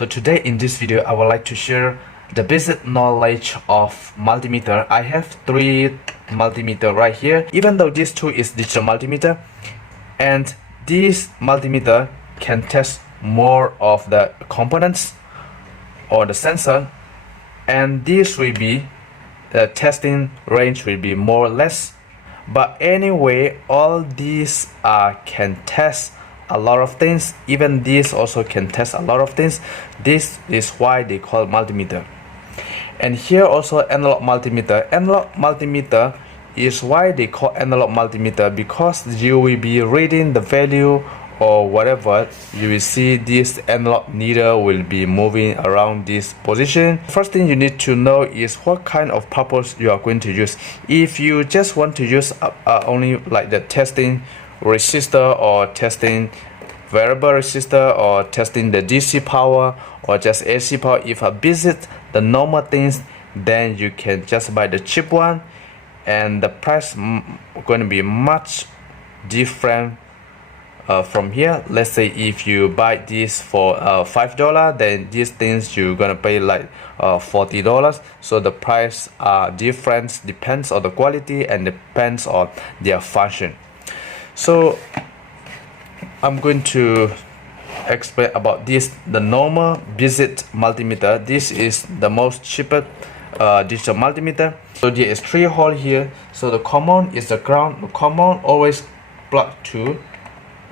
So today in this video I would like to share the basic knowledge of multimeter. I have 3 multimeter right here, even though this tool is digital multimeter, and this multimeter can test more of the components or the sensor, and this will be the testing range will be more or less. But anyway, all these can test a lot of things. Even this also can test a lot of things. This is why they call multimeter. And here also analog multimeter. Analog multimeter is why they call analog multimeter, because you will be reading the value or whatever. You will see this analog needle will be moving around this position. First thing you need to know is what kind of purpose you are going to use. If you just want to use only like the testing resistor or testing variable resistor or testing the DC power or just AC power, if I visit the normal things, then you can just buy the cheap one, and the price going to be much different from here. Let's say if you buy this for $5, then these things you're gonna pay like $40. So the price difference depends on the quality and depends on their function. So I'm going to explain about this, the normal basic multimeter. This is the most cheapest digital multimeter. So there is 3 holes here. So the common is the ground. The common always plug to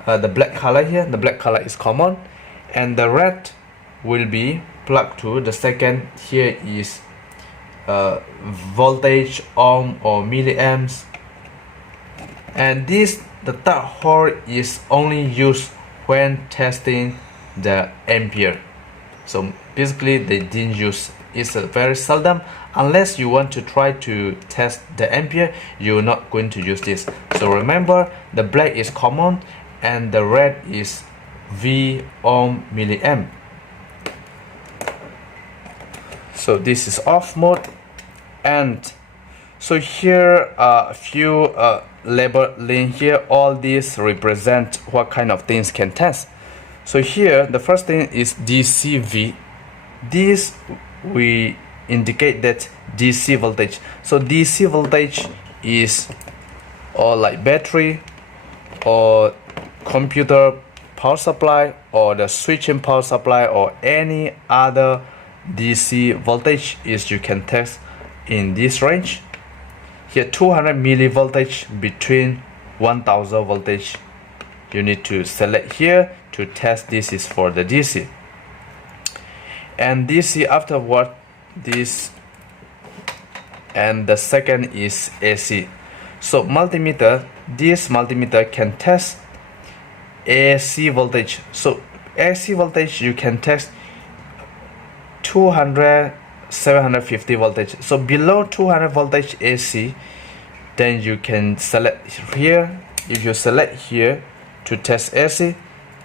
the black color here. The black color is common, and the red will be plugged to the second. Here is voltage, ohm or milliamps, and this the third hole is only used when testing the ampere. So basically they didn't use, it's very seldom. Unless you want to try to test the ampere, you're not going to use this. So remember, the black is common and the red is V, ohm, milliamp. So this is off mode, and so here a few labeling here. All these represent what kind of things can test. So here the first thing is DCV. This we indicate that DC voltage. So DC voltage is or like battery or computer power supply or the switching power supply or any other DC voltage is you can test in this range. Here 200 millivoltage between 1000 voltage, you need to select here to test. This is for the DC, and DC afterward this, and the second is AC. So multimeter, this multimeter can test AC voltage. So AC voltage you can test 200 750 voltage. So below 200 voltage AC, then you can select here. If you select here to test AC,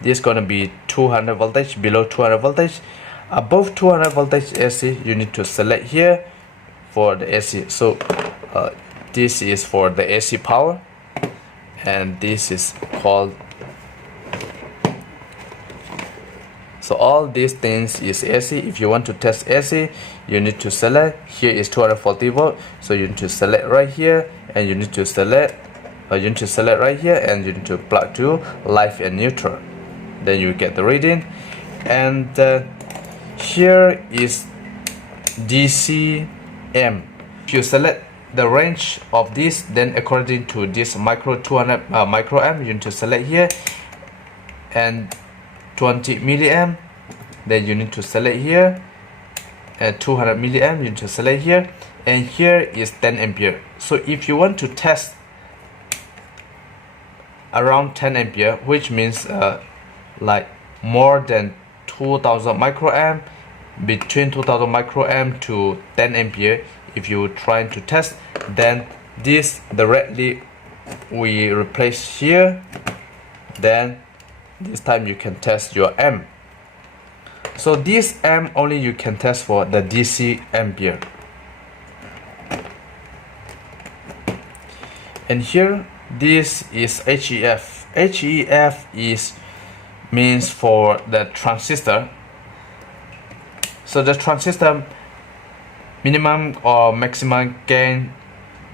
this is going to be 200 voltage. Below 200 voltage, above 200 voltage AC, you need to select here for the AC. So this is for the AC power, and this is called, so all these things is AC. If you want to test AC, you need to select. Here is 240 volt, so you need to select right here, and you need to select right here, and you need to plug to live and neutral. Then you get the reading. And here is DCM. If you select the range of this, then according to this micro 200 microamp, you need to select here, and 20 milliamp, then you need to select here, and 200 milliamp, you need to select here, and here is 10 ampere. So if you want to test around 10 ampere, which means like more than 2000 microamp, between 2000 microamp to 10 ampere, if you trying to test, then this the red lead we replace here, then this time you can test your amp. So this amp only you can test for the DC ampere. And here this is HEF. HEF is means for the transistor. So the transistor minimum or maximum gain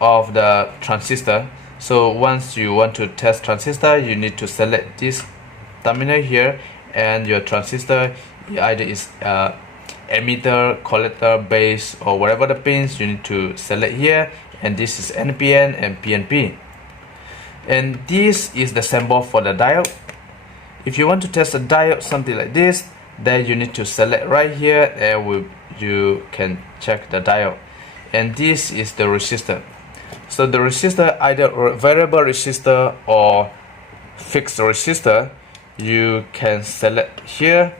of the transistor. So once you want to test transistor, you need to select this terminal here, and your transistor either is emitter, collector, base, or whatever the pins you need to select here. And this is NPN and PNP. And this is the symbol for the diode. If you want to test a diode something like this, then you need to select right here, and you can check the diode. And this is the resistor. So the resistor, either variable resistor or fixed resistor, you can select here.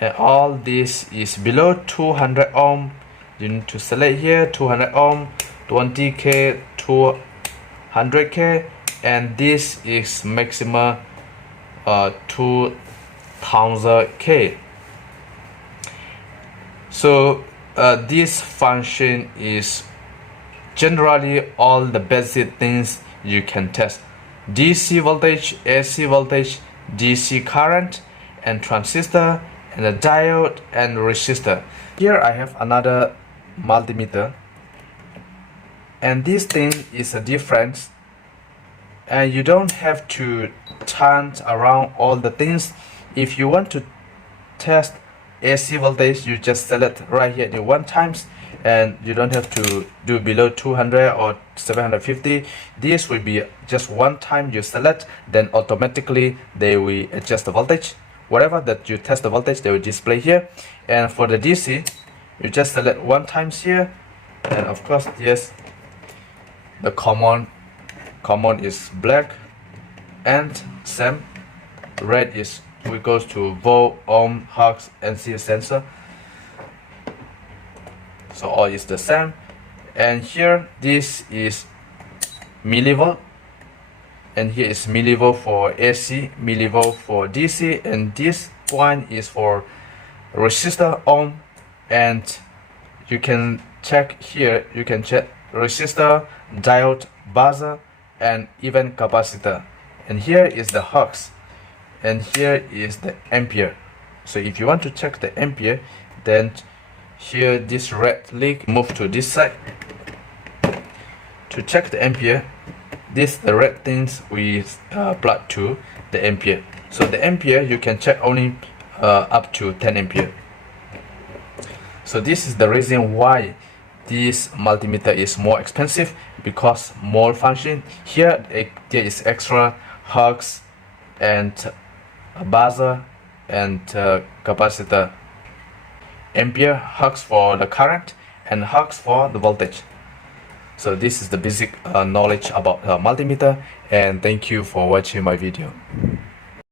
And all this is below 200 ohm. You need to select here 200 ohm, 20k, 200k, and this is maximum 2000k. So this function is generally all the basic things you can test: DC voltage, AC voltage, DC current, and transistor, and a diode and resistor. Here I have another multimeter, and this thing is a difference, and you don't have to turn around all the things. If you want to test AC voltage, you just select right here in one times, and you don't have to do below 200 or 750. This will be just one time you select, then automatically they will adjust the voltage. Whatever that you test the voltage, they will display here. And for the DC, you just select one times here, and of course, yes, the common is black, and same red is we goes to volt, ohm, hertz, NC sensor. So all is the same. And here this is millivolt, and here is millivolt for AC, millivolt for DC, and this one is for resistor, ohm. And you can check here, you can check resistor, diode, buzzer, and even capacitor. And here is the hertz, and here is the ampere. So if you want to check the ampere, then here this red link, move to this side. To check the ampere, the red things we plug to the ampere. So the ampere you can check only up to 10 ampere. So this is the reason why this multimeter is more expensive, because more function. Here there is extra hertz and buzzer and capacitor. Ampere, hertz for the current, and hertz for the voltage. So this is the basic knowledge about multimeter, and thank you for watching my video.